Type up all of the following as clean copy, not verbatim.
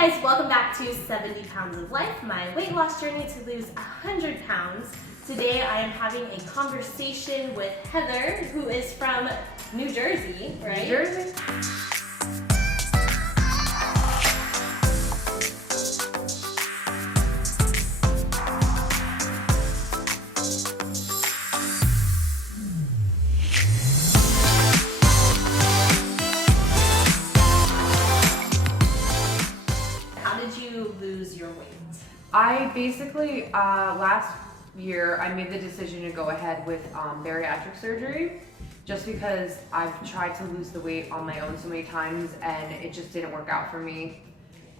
guys, welcome back to 70 Pounds of Life, my weight loss journey to lose 100 pounds. Today I am having a conversation with Heather, who is from New Jersey, right? New Jersey. I basically, last year, I made the decision to go ahead with bariatric surgery just because I've tried to lose the weight on my own so many times and it just didn't work out for me.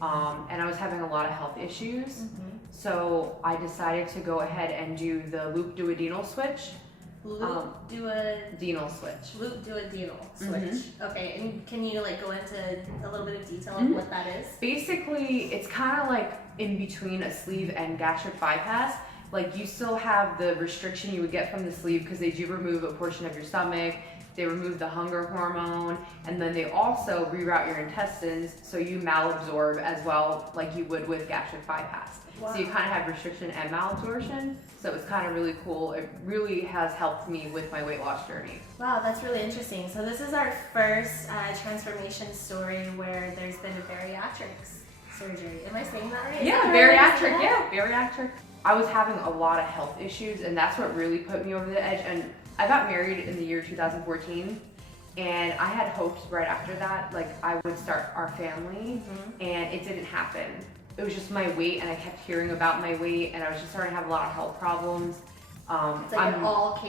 And I was having a lot of health issues. So I decided to go ahead and do the loop duodenal switch. Loop duodenal switch. Okay, and can you go into a little bit of detail of what that is? Basically, it's kind of like in between a sleeve and gastric bypass. Like, you still have the restriction you would get from the sleeve because they do remove a portion of your stomach, they remove the hunger hormone, and then they also reroute your intestines so you malabsorb as well, like you would with gastric bypass. Wow. So you kind of have restriction and malabsorption, so it's kind of really cool. It really has helped me with my weight loss journey. Wow, that's really interesting. So this is our first transformation story where there's been a bariatrics surgery. Am I saying that right? Yeah, bariatric, bariatric. I was having a lot of health issues and that's what really put me over the edge. And I got married in the year 2014 and I had hopes right after that, like I would start our family, and it didn't happen. It was just my weight, and I kept hearing about my weight, and I was just starting to have a lot of health problems. It's like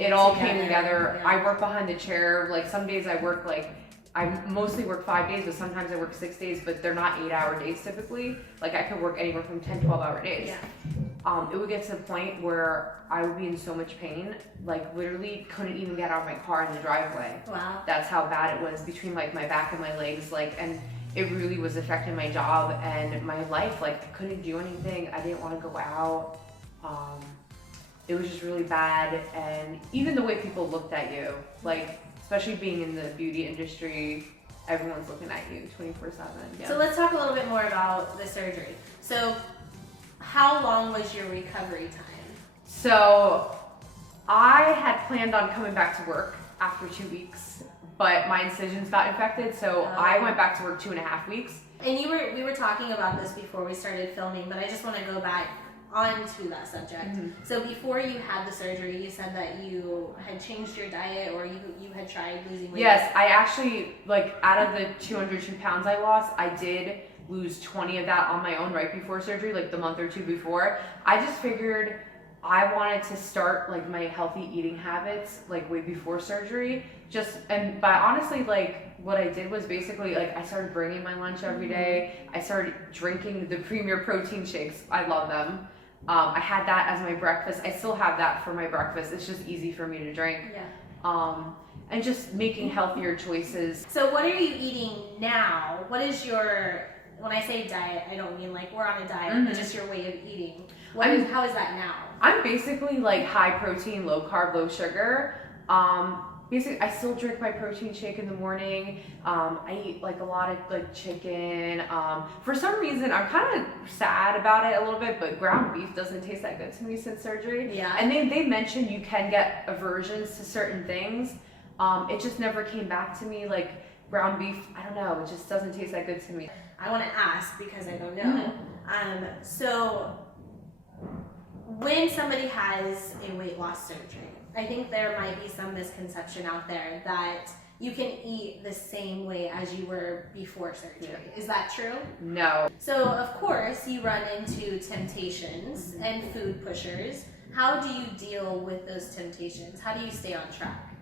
it all came together. Yeah. I work behind the chair. Like some days I work I mostly work 5 days, but sometimes I work 6 days, but they're not 8-hour days typically. Like I could work anywhere from 10, 12-hour days. Yeah. It would get to the point where I would be in so much pain, like literally couldn't even get out of my car in the driveway. Wow. That's how bad it was between like my back and my legs, and it really was affecting my job and my life. Like I couldn't do anything. I didn't want to go out. It was just really bad. And even the way people looked at you, like especially being in the beauty industry, everyone's looking at you 24/7. Yeah. So let's talk a little bit more about the surgery. So how long was your recovery time? So I had planned on coming back to work after 2 weeks, but my incisions got infected, so I went back to work 2.5 weeks. And we were talking about this before we started filming, but I just want to go back onto that subject. So before you had the surgery, you said that you had changed your diet, or you had tried losing weight. Yes, I actually, out of the 202 pounds I lost, I did lose 20 of that on my own right before surgery, like the month or two before. I just figured I wanted to start my healthy eating habits way before surgery. But honestly, what I did was basically I started bringing my lunch every day. I started drinking the Premier protein shakes. I love them. I had that as my breakfast. I still have that for my breakfast. It's just easy for me to drink. Yeah. And just making healthier choices. So what are you eating now? What is your, when I say diet, I don't mean we're on a diet, but just your way of eating. How is that now? I'm basically high protein, low carb, low sugar. Basically, I still drink my protein shake in the morning. I eat a lot of chicken. For some reason, I'm kind of sad about it a little bit, but ground beef doesn't taste that good to me since surgery. Yeah. And they mentioned you can get aversions to certain things. It just never came back to me. Ground beef, I don't know, it just doesn't taste that good to me. I want to ask because I don't know. So when somebody has a weight loss surgery, I think there might be some misconception out there that you can eat the same way as you were before surgery. Is that true? No. So of course you run into temptations and food pushers. How do you deal with those temptations? How do you stay on track?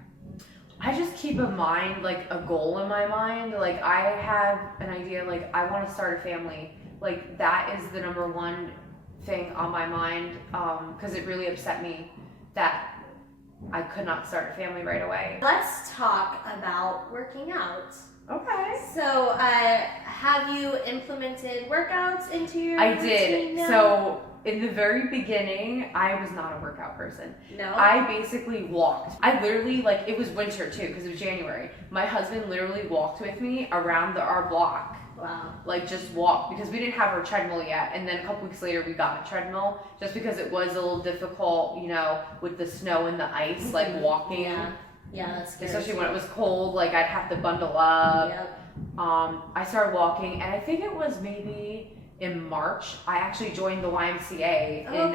I just keep a mind, a goal in my mind. I have an idea, I want to start a family. That is the number one thing on my mind, because it really upset me that I could not start a family right away. Let's talk about working out. Okay. So, have you implemented workouts into your routine? I did. Now? So, in the very beginning, I was not a workout person. No? I basically walked. I literally, it was winter too, because it was January. My husband literally walked with me around our block Wow. Like just walk, because we didn't have our treadmill yet. And then a couple weeks later we got a treadmill just because it was a little difficult, you know, with the snow and the ice, like walking. Yeah, that's scary. Especially when it was cold, like I'd have to bundle up. Yep. I started walking, and I think it was maybe in March. I actually joined the YMCA in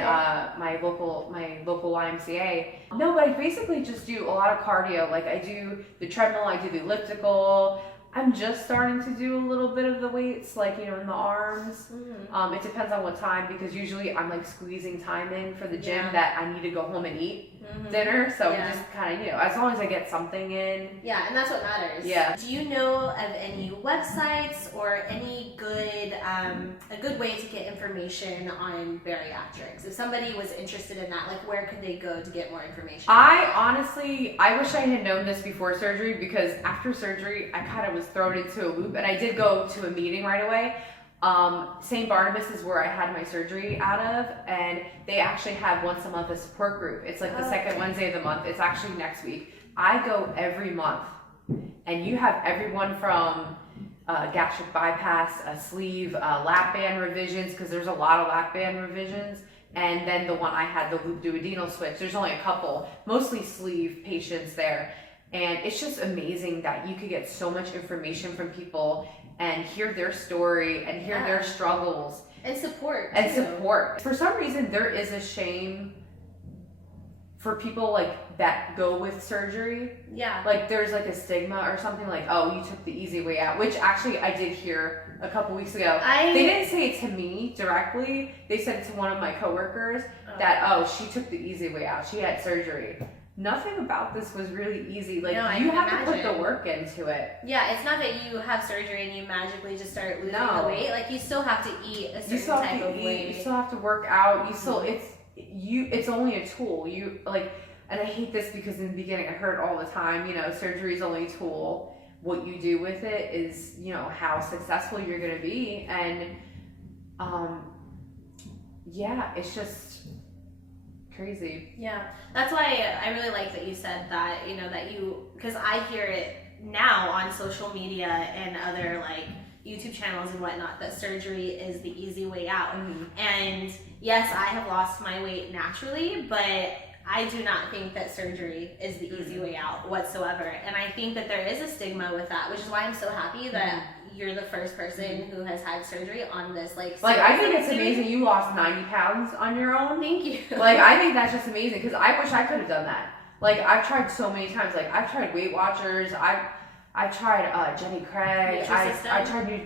my local YMCA. No, but I basically just do a lot of cardio. Like I do the treadmill, I do the elliptical. I'm just starting to do a little bit of the weights, like, you know, in the arms. It depends on what time, because usually I'm like squeezing time in for the gym that I need to go home and eat dinner. So just kind of, you know, as long as I get something in. Yeah, and that's what matters. Yeah. Do you know of any websites or any good, a good way to get information on bariatrics? If somebody was interested in that, like where could they go to get more information? I wish I had known this before surgery, because after surgery, I kind of was thrown into a loop, and I did go to a meeting right away. St. Barnabas is where I had my surgery out of, and they actually have once a month a support group. It's like the second Wednesday of the month. It's actually next week. I go every month, and you have everyone from gastric bypass, a sleeve, lap band revisions, because there's a lot of lap band revisions, and then the one I had, the loop duodenal switch. There's only a couple, mostly sleeve patients there. And it's just amazing that you could get so much information from people and hear their story and hear their struggles. And support. And support. For some reason, there is a shame for people like that go with surgery. Yeah. Like there's like a stigma or something, like, oh, you took the easy way out, which actually I did hear a couple weeks ago. They didn't say it to me directly. They said it to one of my coworkers that, oh, she took the easy way out. She had surgery. Nothing about this was really easy. Like, you have to put the work into it. Yeah, it's not that you have surgery and you magically just start losing the weight. Like, you still have to eat a certain type of weight. You still have to work out. You still, it's only a tool. You, like, and I hate this because in the beginning I heard all the time, you know, surgery is only a tool. What you do with it is, you know, how successful you're going to be. And, yeah, it's just crazy. Yeah, that's why I really like that you said that, you know, that you, because I hear it now on social media and other like YouTube channels and whatnot, that surgery is the easy way out. And yes, I have lost my weight naturally, but I do not think that surgery is the easy way out whatsoever. And I think that there is a stigma with that, which is why I'm so happy that you're the first person who has had surgery on this. Like I think it's amazing you lost 90 pounds on your own. Thank you. Like, I think that's just amazing, because I wish I could have done that. Like, I've tried so many times. Like, I've tried Weight Watchers. I tried Jenny Craig. I tried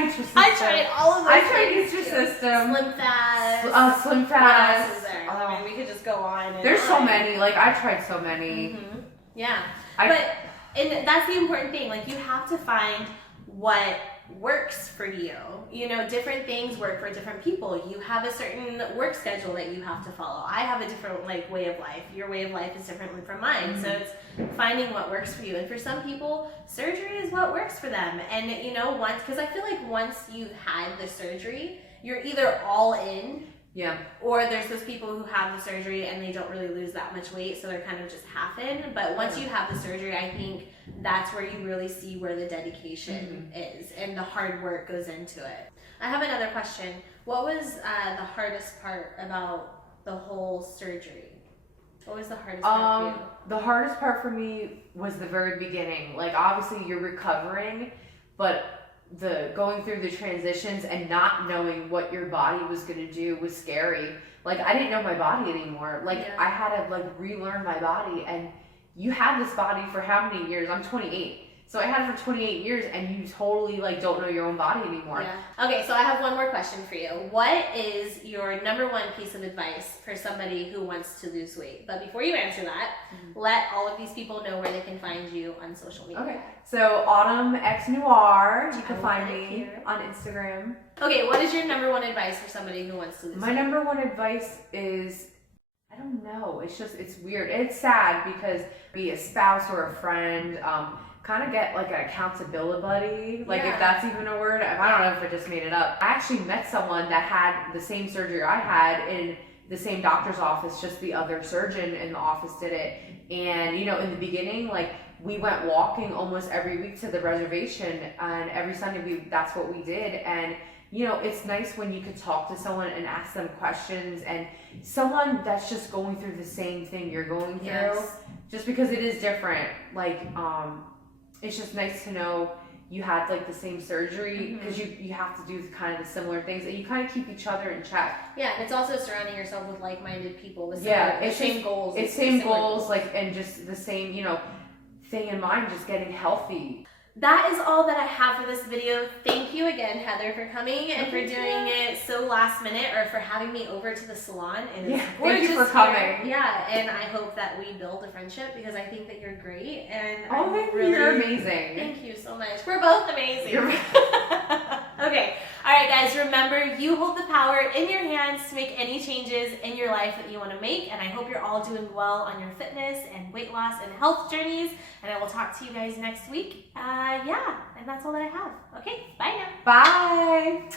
Nutrisystem. I tried all of those. I tried Nutrisystem. Slim Fast. Slim Fast. What else is there? I mean, we could just go on. And there's so many. Like, I've tried so many. Yeah. And that's the important thing. Like, you have to find what works for you. You know, different things work for different people. You have a certain work schedule that you have to follow. I have a different like way of life. Your way of life is different from mine. So it's finding what works for you. And for some people, surgery is what works for them. And you know, because I feel like once you've had the surgery, you're either all in. Yeah. Or there's those people who have the surgery and they don't really lose that much weight, so they're kind of just half in. But once you have the surgery, I think that's where you really see where the dedication is and the hard work goes into it. I have another question. What was the hardest part about the whole surgery? What was the hardest part for you? The hardest part for me was the very beginning. Like, obviously you're recovering, but the going through the transitions and not knowing what your body was going to do was scary. Like, I didn't know my body anymore. Like, I had to like relearn my body. And you had this body for how many years? I'm 28. So I had it for 28 years, and you totally like don't know your own body anymore. Yeah. Okay, so I have one more question for you. What is your number one piece of advice for somebody who wants to lose weight? But before you answer that, let all of these people know where they can find you on social media. Okay. So Autumn X Noir, you can find me on Instagram. Okay, what is your number one advice for somebody who wants to lose weight? My number one advice is, I don't know. It's weird. It's sad because be a spouse or a friend, kind of get like an accountability buddy, like if that's even a word. I don't know if I just made it up. I actually met someone that had the same surgery I had in the same doctor's office, just the other surgeon in the office did it. And you know, in the beginning, like we went walking almost every week to the reservation, and every Sunday that's what we did. And you know, it's nice when you could talk to someone and ask them questions, and someone that's just going through the same thing you're going through. Yes. Just because it is different, like it's just nice to know you had like the same surgery, because you have to do kind of the similar things, and you kind of keep each other in check. Yeah, and it's also surrounding yourself with like-minded people with same goals. It's same goals, like, and just the same, you know, thing in mind, just getting healthy. That is all that I have for this video. Thank you again, Heather, for coming and for doing it so last minute, or for having me over to the salon. And it's thank you for gorgeous coming. here. Yeah, and I hope that we build a friendship, because I think that you're great. And You're amazing. Thank you so much. We're both amazing. Okay. All right, guys, remember, you hold the power in your hands to make any changes in your life that you want to make. And I hope you're all doing well on your fitness and weight loss and health journeys. And I will talk to you guys next week. Yeah, and that's all that I have. Okay, bye now. Bye.